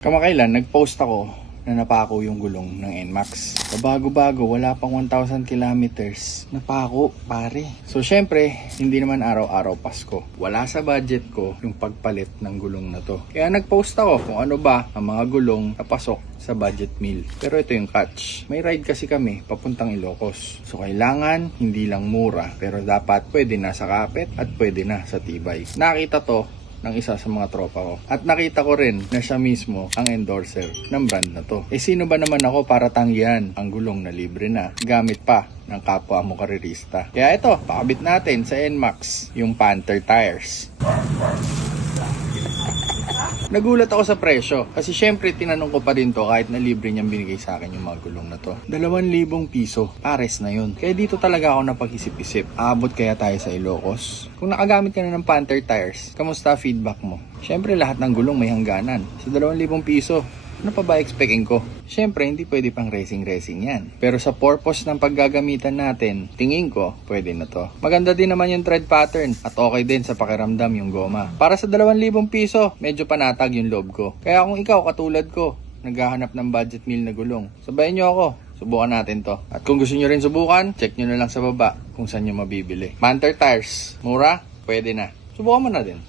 Kamakailan, nag-post ako na napako yung gulong ng NMAX. Bago-bago, wala pang 1,000 kilometers. Napako, pare. So, syempre, hindi naman araw-araw Pasko. Wala sa budget ko yung pagpalit ng gulong na to. Kaya nag-post ako kung ano ba ang mga gulong na pasok sa budget meal. Pero ito yung catch. May ride kasi kami papuntang Ilocos. So, kailangan hindi lang mura. Pero dapat pwede na sa kapit at pwede na sa tibay. Nakita to ng isa sa mga tropa ko. At nakita ko rin na siya mismo ang endorser ng brand na to. Sino ba naman ako para tanggihan ang gulong na libre na gamit pa ng kapwa mo karirista. Kaya ito, pakabit natin sa NMAX yung Panther tires. Nagulat ako sa presyo kasi syempre tinanong ko pa din to kahit na libre niyang binigay sa akin yung mga gulong na to. 2,000 piso, pares na yun. Kaya dito talaga ako napag-isip-isip. Aabot kaya tayo sa Ilocos? Kung nakagamit ka na ng Panther tires, kamusta feedback mo? Syempre lahat ng gulong may hangganan. Sa 2,000 piso, ano pa ba expecting ko? Syempre, hindi pwede pang racing yan. Pero sa purpose ng paggagamitan natin, tingin ko, pwede na to. Maganda din naman yung tread pattern at okay din sa pakiramdam yung goma. Para sa 2,000 piso, medyo panatag yung loob ko. Kaya kung ikaw, katulad ko, naghahanap ng budget meal na gulong, sabayan nyo ako. Subukan natin to. At kung gusto nyo rin subukan, check nyo na lang sa baba kung saan nyo mabibili. Panther tires, mura, pwede na. Subukan mo na din.